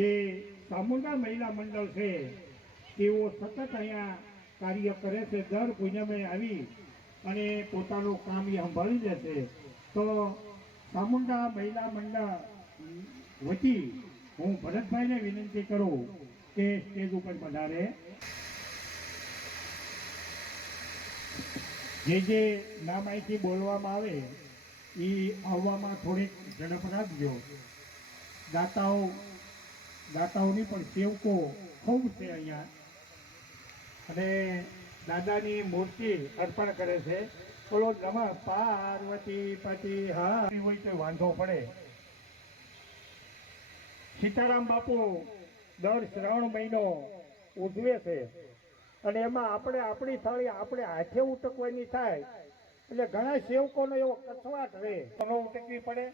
જે ચામુંડા મહિલા મંડળ છે તેઓ સતત અહીંયા કાર્ય કરે છે, દર પૂનમે આવી અને પોતાનું કામ એ સંભાળી લે છે. તો ચામુંડા મહિલા મંડળ વતી હું ભરતભાઈને વિનંતી કરું કે સ્ટેજ ઉપર પધારે. જે નામ અહીંથી બોલવામાં આવે એ આવવામાં થોડીક ઝડપ રાખજો. દાતાઓની પણ સેવકો ખૂબ છે અહીંયા અને દાદાની મૂર્તિ અર્પણ કરે છે. બોલો નમઃ પાર્વતી પતિ. હા હોય તો વાંધો પડે. સીતારામ બાપુ દર શ્રાવણ મહિનો ઉજવે છે અને એમાં આપણે આપણી થાળી આપણે હાથે ઉટકવાની થાય એટલે ઘણા સેવકોનો એવો કસવાટ રહે, ન ઉટકવી પડે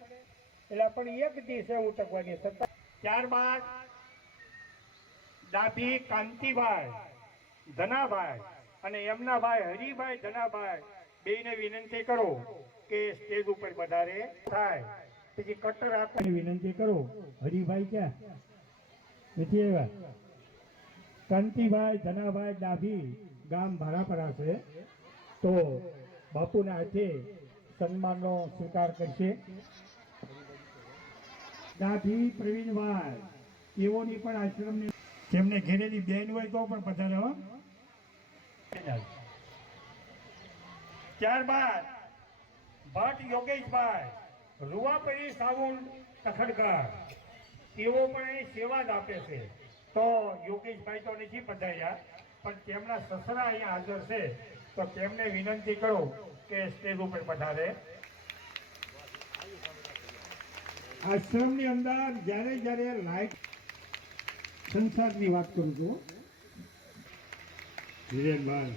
એટલે પણ એક દિવસે ઉટકવાની સત્તા. ત્યારબાદ ડાભી કાંતિભાઈ ધનાભાઈ અને એમના ભાઈ હરિભાઈ ધનાભાઈ બેને વિનંતી કરો કે સ્ટેજ ઉપર પધારે થાય. પછી કટર આપવાની વિનંતી કરો. હરિભાઈ ક્યાં નથી આવ્યા? કાંતિભાઈ ધનાભાઈ ડાભી ગામ ભારાપરા છે, તો બાપુના હાથે સન્માનનો સ્વીકાર કરશે. ડાભી પ્રવીણભાઈ તેઓની પણ આશ્રમની જેમને ઘેરેલી બેન હોય તો પણ પધારે હો. ત્યારબાદ ભટ્ટ યોગેશભાઈ રૂવાપરી સાવુંડ તખડગઢ તેઓ પણ અહીં સેવા જ આપે છે. તો યોગેશભાઈ તો નથી પધાર્યા પણ તેમના સસરા અહીંયા હાજર છે, તો તેમને વિનંતી કરો કે સ્ટેજ ઉપર પધારે. આશ્રમની અંદર જ્યારે લાઈટ સંસારની વાત કરું છું ધીરેનભાઈ,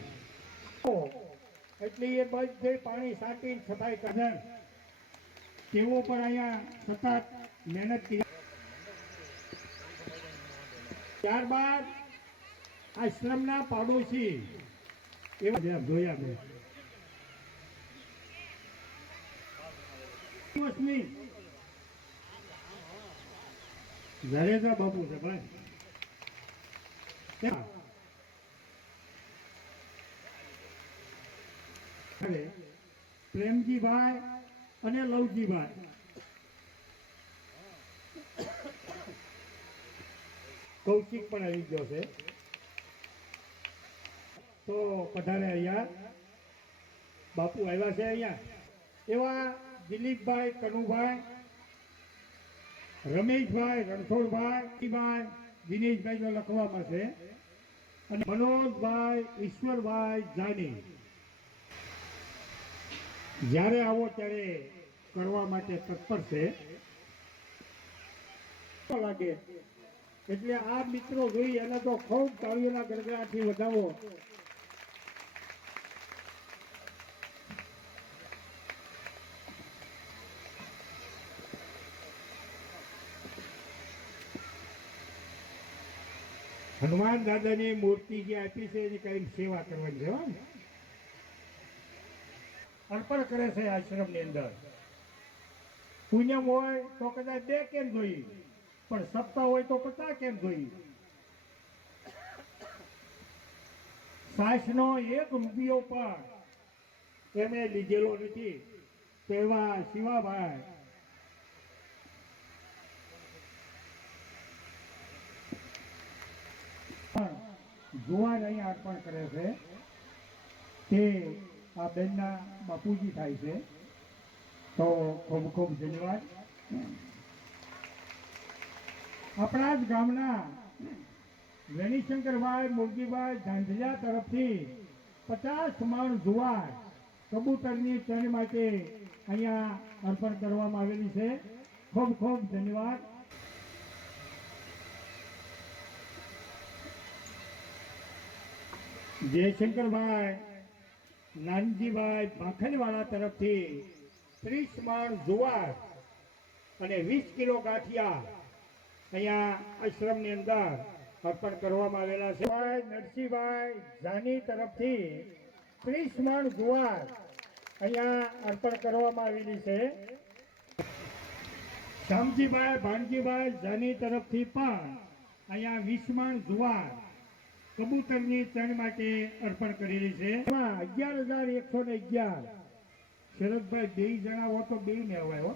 એટલે એ બધે પાણી સાટી સફાઈ કરે તેઓ પણ અહીંયા સતત મહેનત કરી. ત્યારબાદ આશ્રમના પાડોશી એવા જોયા મેં જાડેજા બાપુ છે ભાઈ. પ્રેમજીભાઈ અને લવજીભાઈ કૌશિક પણ આવી ગયો છે, તો પધારે અહીંયા બાપુ આવ્યા છે. અહીંયા એવા દિલીપભાઈ કનુભાઈ રમેશભાઈ રણછોડભાઈ દિનેશભાઈ જો લખવામાં છે અને મનોજભાઈ ઈશ્વરભાઈ જાની જ્યારે આવો ત્યારે કરવા માટે તત્પર છે લાગે. એટલે આ મિત્રો જોઈ એને તો ખૂબ તાળીઓના ગડગડાટથી વધાવો. હનુમાન દાદાની મૂર્તિ જે આપી છે એની કઈ સેવા કરવાની છે, અર્પણ કરે છે આશ્રમની અંદર. પુણ્યમ હોય તો કદાચ 2 કેમ જોઈ, પણ સપ્તાહ હોય તો 50 કેમ જોઈ. સાસનો 1 રૂપિયો પણ એમણે લીધેલો નથી. તો એવા શિવાભાઈ જુવાન અહીંયા અર્પણ કરે છે તે આ બેનના બાપુજી થાય છે, તો ખૂબ ખૂબ ધન્યવાદ. આપણા જ ગામના વેણીશંકરભાઈ મુરગીભાઈ ધાંધલિયા તરફથી 50 મણ જુવાર કબૂતરની ચણ માટે અહીંયા અર્પણ કરવામાં આવેલી છે. ખૂબ ખૂબ ધન્યવાદ. જયશંકરભાઈ નાનજીભાઈ ભાખલવાળા તરફથી 30 મણ જુવાર અને 20 કિલો ગાંઠિયા અહીંયા આશ્રમની અંદર અર્પણ કરવામાં આવેલા છે. નરસિંહભાઈ જાની તરફથી 30 મણ જુવાર અહીંયા અર્પણ કરવામાં આવેલી છે. શામજીભાઈ ભાણજીભાઈ જાની તરફથી પણ અહીંયા 20 મણ જુવાર કબૂતરની ચણ માટે અર્પણ કરેલી છે. એમાં 11,111. શરદભાઈ બે જણા હો તો બે ને અવાય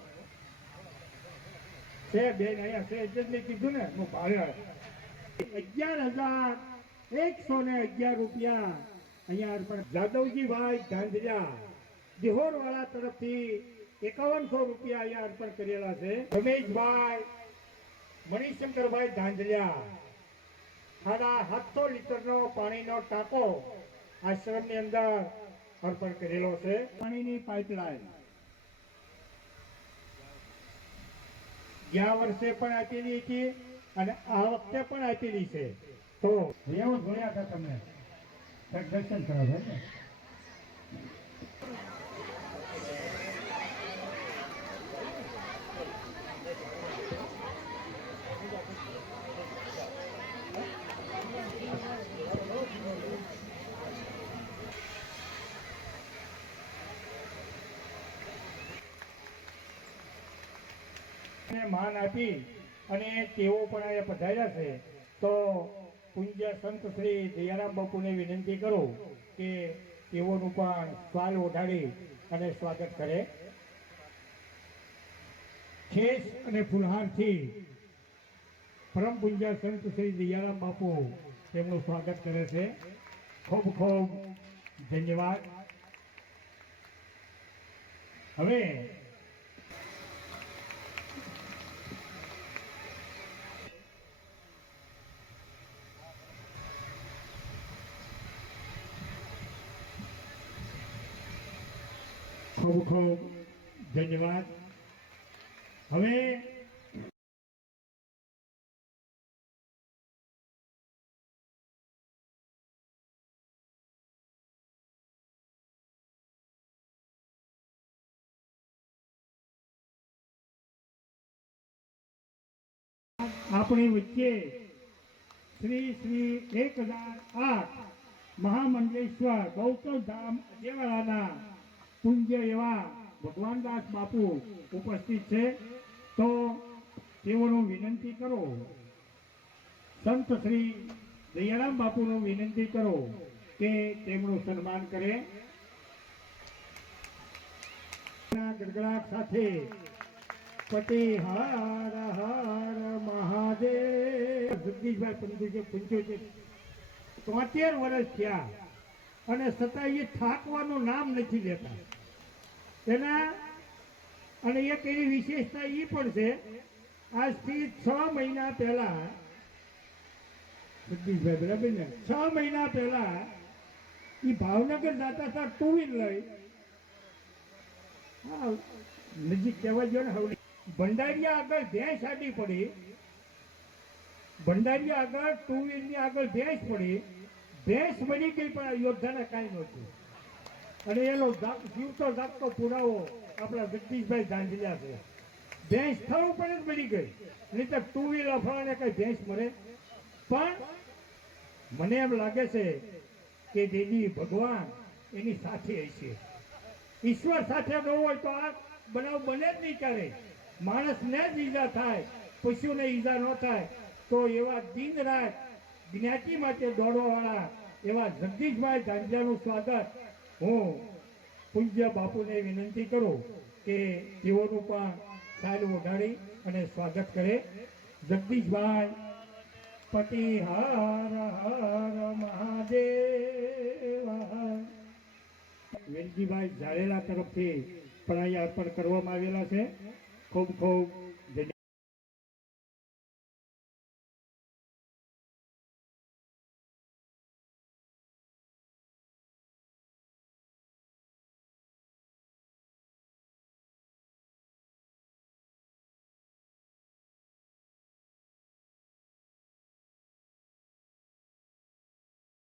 છે બેન અહીંયા છે એટલે જ મેં કીધું ને હું ભાડે 11,111 રૂપિયા અહીંયા અર્પણ. જાદવજીભાઈ ધાંધ્યા દિહોર વાળા તરફથી 5100 રૂપિયા અહીંયા અર્પણ કરેલા છે. રમેશભાઈ મણિશંકરભાઈ ધાંધ્યા 750 લીટરનો પાણીનો ટાંકો આશ્રમની અંદર અર્પણ કરેલો છે. પાણીની પાઇપલાઇન ગયા વર્ષે પણ આપેલી હતી અને આ વખતે પણ આપેલી છે. તો એવું જોયા હતા તમને દર્શન કરવા ને માન આપી અને તેઓ પણ અહીંયા પધાર્યા છે. તો પૂજ્ય સંત શ્રી દયારામ બાપુને વિનંતી કરું કે તેઓનું પણ સ્વાલ ઓઢાડી અને સ્વાગત કરે. ખેસ અને ફુલહારથી પરમ પૂજ્ય સંત શ્રી દયારામ બાપુ તેમનું સ્વાગત કરે છે. ખૂબ ખૂબ ધન્યવાદ. હવે ખૂબ ખૂબ ધન્યવાદ. હવે આપણી વચ્ચે શ્રી 1008 મહામંડલેશ્વર ગૌતમ ધામ દેવાળાના પૂજ્ય એવા ભગવાનદાસ બાપુ ઉપસ્થિત છે. તો તેઓનું વિનંતી કરો, સંત શ્રી દયારામ બાપુનું વિનંતી કરો કે તેમનું સન્માન કરે. ગડગડાટ સાથે પતિ હર હર મહાદેવ. જગદીશભાઈ પંડિત 75 વર્ષ થયા અને છતાં એ થાકવાનું નામ નથી લેતા. એના અને એક એની વિશેષતા એ પણ છે, આજથી 6 મહિના પહેલા જગદીશભાઈ બરાબર ને 6 મહિના પહેલા એ ભાવનગર જતા હતા ટુ વ્હીલ લઈ. હા નજીક કહેવા જો ને હવે ભંડારીયા આગળ ભેંસ આડી પડી. ભંડારીયા આગળ ટુ વ્હીલની આગળ ભેંસ પડી. ભેંસ મરી ગઈ પણ આ યોદ્ધાને કાંઈ નહોતું. અને એનો જીવતો જાગતો પુરાવો આપણા જગદીશભાઈ ધાંધલિયા છે. ભેંસ થવું પણ જ મરી ગઈ, નહીં તો ટુ વ્હીલ અફવાને કઈ ભેંસ મરે. પણ મને એમ લાગે છે કે દેવી ભગવાન એની સાથે હશે. ઈશ્વર સાથે ન હોય તો આ બનાવ બને જ નહીં. કરે માણસને જ ઈજા થાય, પશુને ઈજા ન થાય. તો એવા દિન રાત જ્ઞાતિ માટે દોડવાવાળા એવા જગદીશભાઈ ધાંધલિયાનું સ્વાગત હું પૂજ્ય બાપુને વિનંતી કરું કે તેઓનું પણ સારું ઓઢાડી અને સ્વાગત કરે. જગદીશભાઈ પતિ હર હર મહાદેવ. વેલજીભાઈ ઝાડેલા તરફથી પણ અહીંયા અર્પણ કરવામાં આવેલા છે. ખૂબ ખૂબ